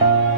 thank you